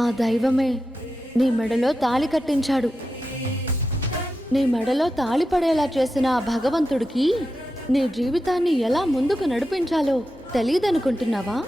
ఆ దైవమే నీ మెడలో తాళి కట్టించాడు. నీ మెడలో తాళి పడేలా చేసిన ఆ భగవంతుడికి నీ జీవితాన్ని ఎలా ముందుకు నడిపించాలో తెలియదనుకుంటున్నావా?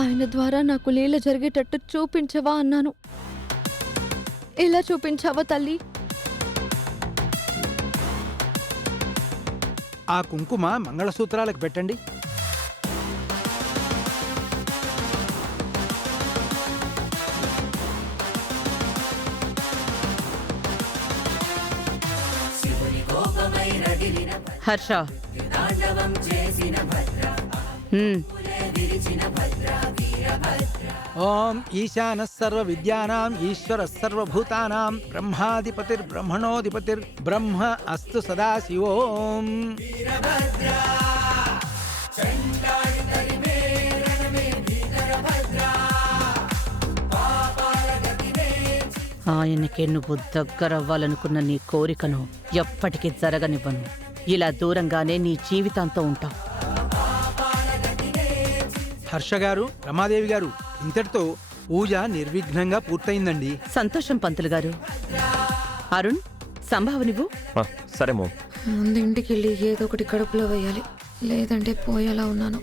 ఆయన ద్వారా నాకు లీల జరిగేటట్టు చూపించవా అన్నాను. ఎలా చూపించావా తల్లి? ఆ కుంకుమ మంగళసూత్రాలకు పెట్టండి. హర్ష, ఓం ఈశానః సర్వ విద్యానాం ఈశ్వరః సర్వభూతానాం బ్రహ్మాధిపతిర్బ్రహ్మణోధిపతిర్ బ్రహ్మ అస్తు సదాశివోం. ఆయనకే నువ్వు దగ్గరవ్వాలనుకున్న నీ కోరికను ఎప్పటికీ జరగనివ్వను. ఇలా దూరంగానే నీ జీవితాంతం ఉంటావు. హర్ష గారు, రమాదేవి గారు, ఇంతటితో పూజ నిర్విఘ్నంగా పూర్తయిందండి. సంతోషం పంతులు గారు. అరుణ్, సంభావనివ్వు. సరే మో. ముందు ఇంటికి వెళ్ళి ఏదో ఒకటి కడుపులో వేయాలి, లేదంటే పోయేలా ఉన్నాను.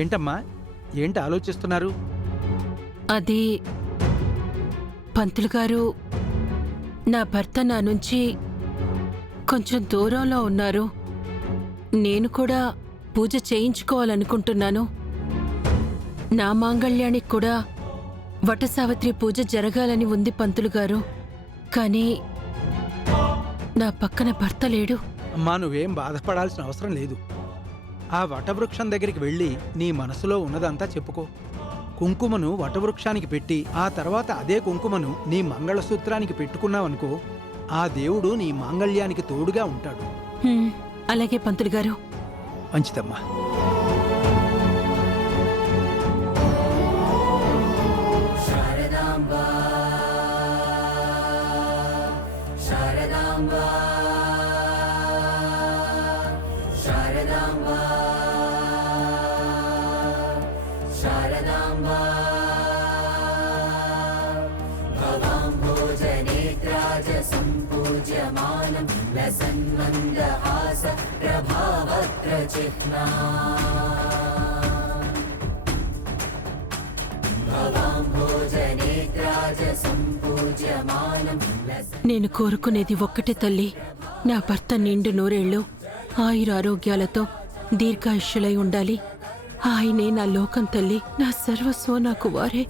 ఏంటమ్మా, ఏంటి ఆలోచిస్తున్నారు? అది పంతులు గారు, నా భర్త నా నుంచి కొంచెం దూరంలో ఉన్నారు. నేను కూడా పూజ చేయించుకోవాలనుకుంటున్నాను. నా మాంగళ్యానికి కూడా వటసావిత్రి పూజ జరగాలని ఉంది పంతులు గారు. కానీ నా పక్కన భర్త లేడు. అమ్మా, నువ్వేం బాధపడాల్సిన అవసరం లేదు. ఆ వటవృక్షం దగ్గరికి వెళ్ళి నీ మనసులో ఉన్నదంతా చెప్పుకో. కుంకుమను వటవృక్షానికి పెట్టి ఆ తర్వాత అదే కుంకుమను నీ మంగళసూత్రానికి పెట్టుకున్నావనుకో, ఆ దేవుడు నీ మాంగళ్యానికి తోడుగా ఉంటాడు. అలాగే పంతులు గారు. మంచిదమ్మా. నేను కోరుకునేది ఒక్కటే తల్లి, నా భర్త నిండు నూరేళ్లు ఆయురారోగ్యాలతో దీర్ఘాయుష్యులై ఉండాలి. ఆయనే నా లోకం తల్లి, నా సర్వస్వం నాకు వారే.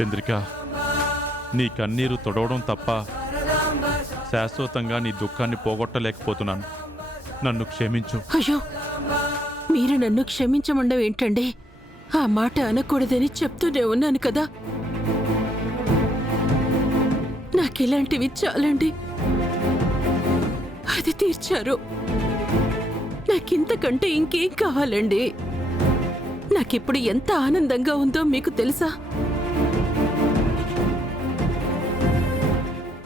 చంద్రిక, నీ కన్నీరు తొడవడం తప్ప శాశ్వతంగా నీ దుఃఖాన్ని పోగొట్టలేకపోతున్నాను. నన్ను క్షమించు. అయ్యో, మీరు నన్ను క్షమించమండం ఏంటండి? ఆ మాట అనకూడదని చెప్తూనే ఉన్నాను కదా. నా నాకు ఇలాంటివి చాలండి. అది తీర్చారు. నాకింతకంటే ఇంకేం కావాలండి? నాకిప్పుడు ఎంత ఆనందంగా ఉందో మీకు తెలుసా?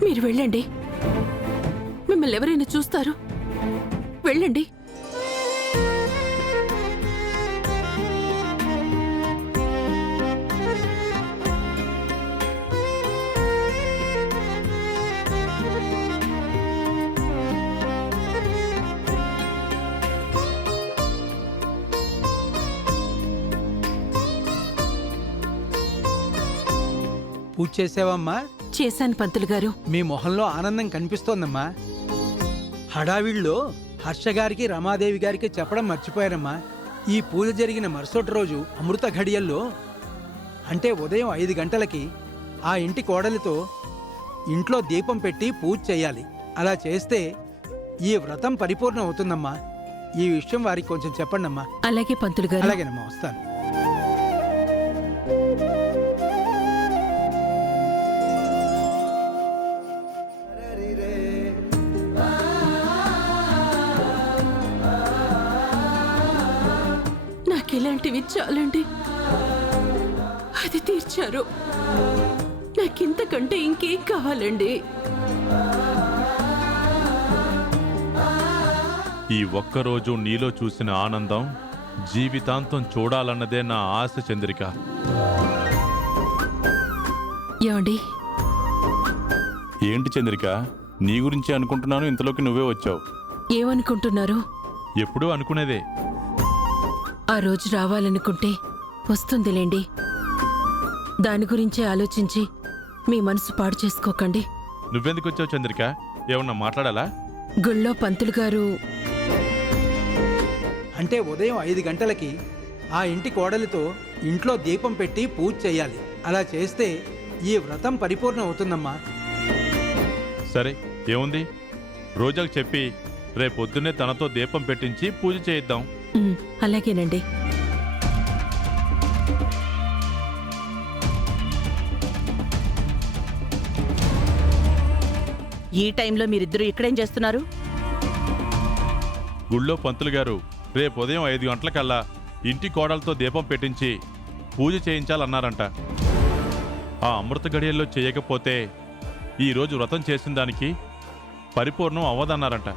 మీరు వెళ్ళండి. మిమ్మల్ని ఎవరైనా చూస్తారు. వెళ్ళండి. పూజ చేసావమ్మా? చేశాను పంతులు గారు. మీ మొహంలో ఆనందం కనిపిస్తోందమ్మా. హడావిడిలో హర్ష గారికి రమాదేవి గారికి చెప్పడం మర్చిపోయారమ్మా. ఈ పూజ జరిగిన మరుసటి రోజు అమృత ఘడియల్లో అంటే ఉదయం 5 గంటలకి ఆ ఇంటి కోడలితో ఇంట్లో దీపం పెట్టి పూజ చేయాలి. అలా చేస్తే ఈ వ్రతం పరిపూర్ణం అవుతుందమ్మా. ఈ విషయం వారికి కొంచెం చెప్పండమ్మా. అలాగే పంతులు గారు. అలాగేనమ్మా, వస్తాను. నాకిలాంటివి చాలండి. అది తీర్చారు. నాకింతకంటే ఇంకేం కావాలండి? ఈ ఒక్కరోజు నీలో చూసిన ఆనందం జీవితాంతం చూడాలన్నదే నా ఆశ చంద్రిక. ఏమండి? ఏంటి చంద్రిక, నీ గురించి అనుకుంటున్నాను, ఇంతలోకి నువ్వే వచ్చావు. ఏమనుకుంటున్నారు? ఎప్పుడూ అనుకునేదే. ఆ రోజు రావాలనుకుంటే వస్తుందిలేండి. దాని గురించే ఆలోచించి మీ మనసు పాడు చేసుకోకండి. నువ్వెందుకు వచ్చావు చంద్రిక? ఏమన్నా మాట్లాడాలా? గుళ్ళో పంతులు గారు అంటే ఉదయం 5 గంటలకి ఆ ఇంటి కోడలితో ఇంట్లో దీపం పెట్టి పూజ చేయాలి. అలా చేస్తే ఈ వ్రతం పరిపూర్ణం అవుతుందమ్మా. సరే, ఏముంది, రోజాకు చెప్పి రేపొద్దున్నే తనతో దీపం పెట్టించి పూజ చేయిద్దాం. అలాగేనండి. ఈ టైంలో మీరిద్దరూ ఇక్కడేం చేస్తున్నారు? గుళ్ళో పంతులు గారు రేపు ఉదయం 5 గంటలకల్లా ఇంటి కోడలతో దీపం పెట్టించి పూజ చేయించాలన్నారంట. ఆ అమృత గడియల్లో చేయకపోతే ఈరోజు వ్రతం చేసిన దానికి పరిపూర్ణం అవ్వదన్నారంట.